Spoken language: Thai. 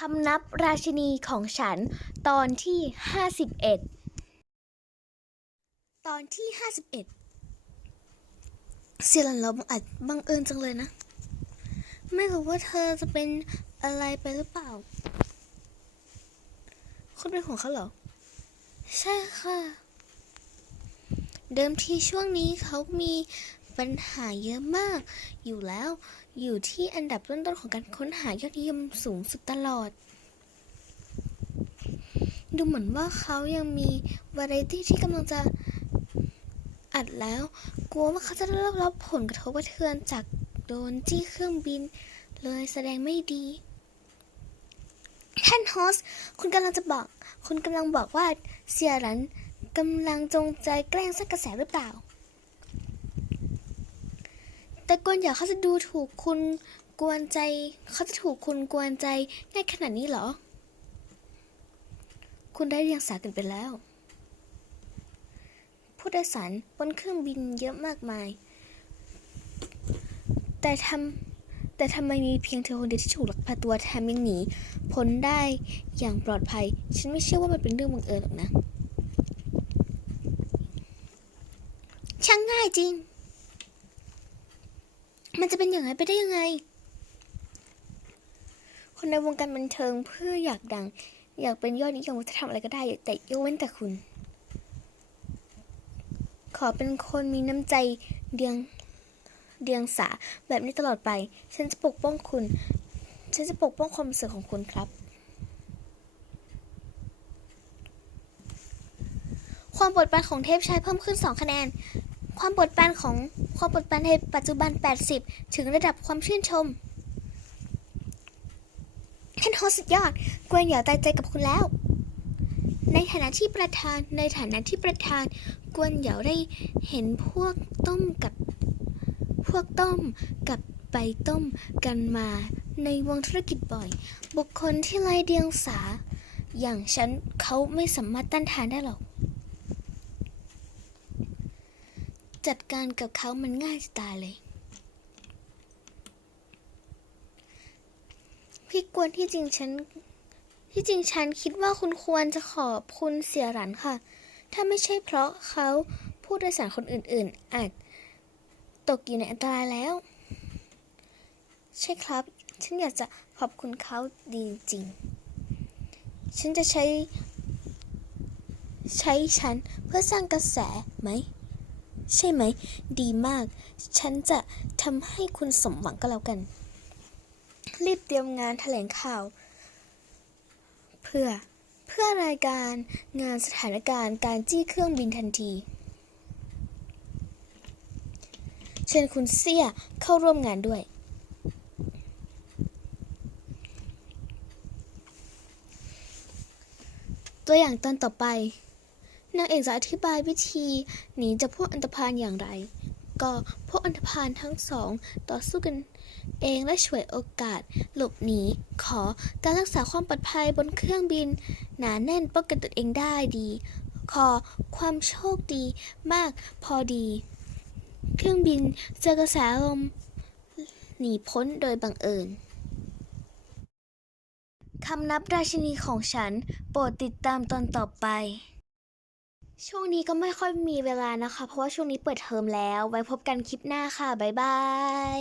คำนับราชินีของฉัน ตอนที่ 51 ตอนที่ 51เซียรันเราบังอาจบังเอิญจังเลยนะ ไม่รู้ว่าเธอจะเป็นอะไรไปหรือเปล่า คุณเป็นของเขาเหรอ ใช่ค่ะ เดิมทีช่วงนี้เขามี ปัญหาเยอะมาก อยู่แล้วอยู่ที่อันดับต้นๆของการค้นหายอดนิยมสูงสุดตลอด ดูเหมือนว่าเขายังมีวาไรตี้ที่กำลังจะอัดแล้ว กลัวว่าเขาจะได้รับผลกระทบกระเทือนจากโดนจี้เครื่องบิน เลยแสดงไม่ดีท่านโฮสคุณกำลังจะบอก คุณกำลังบอกว่าเซียรันกำลังจงใจแกล้งสร้างกระแสหรือเปล่า แต่กวนอย่าเขาจะดูถูกคุณกวนใจ เขาจะถูกคุณกวนใจง่ายขนาดนี้เหรอ คุณได้เรียงสากันไปแล้ว ผู้โดยสารบนเครื่องบินเยอะมากมาย แต่ทำแต่ทำไมมีเพียงเธอคนเดียวที่ถูกลักพาตัวแถมยังหนีพ้นได้อย่างปลอดภัย ฉันไม่เชื่อว่ามันเป็นเรื่องบังเอิญหรอกนะ ช่างง่ายจริง มันจะเป็นอย่างไรไปได้ยังไง คนในวงการบันเทิงเพื่ออยากดัง อยากเป็นยอดนิยมจะทำอะไรก็ได้ แต่ยกเว้นแต่คุณ ขอเป็นคนมีน้ำใจเดียงเดียงสาแบบนี้ตลอดไป ฉันจะปกป้องคุณ ฉันจะปกป้องความรู้สึกของคุณครับ ความปวดปานของเทพชายเพิ่มขึ้น 2 คะแนน ความปดปรานของความปดปรานในปัจจุบัน 80 ถึงระดับความชื่นชมท่านโฮสต์สุดยอดกวนอย่าตายใจกับคุณแล้ว ในฐานะที่ประธาน ในฐานะที่ประธานกวนเหยาได้เห็นพวกต้มกับพวกต้มกับไปต้มกันมาในวงธุรกิจบ่อย บุคคลที่ไร้เดียงสา อย่างฉันเขาไม่สามารถต้านทานได้หรอก จัดการกับเขามันง่ายจะตายเลย พี่กวนที่จริงฉัน ที่จริงฉันคิดว่าคุณควรจะขอบคุณเสียหรันค่ะ ถ้าไม่ใช่เพราะเขาผู้โดยสารคนอื่น ๆ อาจตกอยู่ในอันตรายแล้ว ใช่ครับ ฉันอยากจะขอบคุณเขาดีจริง ฉันจะใช้ ใช้ฉันเพื่อสร้างกระแสไหม ใช่ไหม ดีมาก ฉันจะทำให้คุณสมหวังก็แล้วกัน รีบเตรียมงานแถลงข่าว เพื่อ เพื่อรายการงานสถานการณ์การจี้เครื่องบินทันที เชิญคุณเสี่ยเข้าร่วมงานด้วย ตัวอย่างตอนต่อไป นางเอกจะอธิบายวิธีหนีจากพวกอันธพาลอย่างไร ก็พวกอันธพาลทั้งสอง ต่อสู้กันเองและฉวยโอกาส หลบหนี ขอการรักษาความปลอดภัยบนเครื่องบิน หนาแน่นป้องกันตัวเองได้ดี ขอความโชคดีมากพอดี เครื่องบินเจอกระแสลมหนีพ้นโดยบังเอิญคำนับราชินีของฉัน โปรดติดตามตอนต่อไป ช่วงนี้ก็ไม่ค่อยมีเวลานะคะ เพราะว่าช่วงนี้เปิดเทอมแล้ว ไว้พบกันคลิปหน้าค่ะ บ๊ายบาย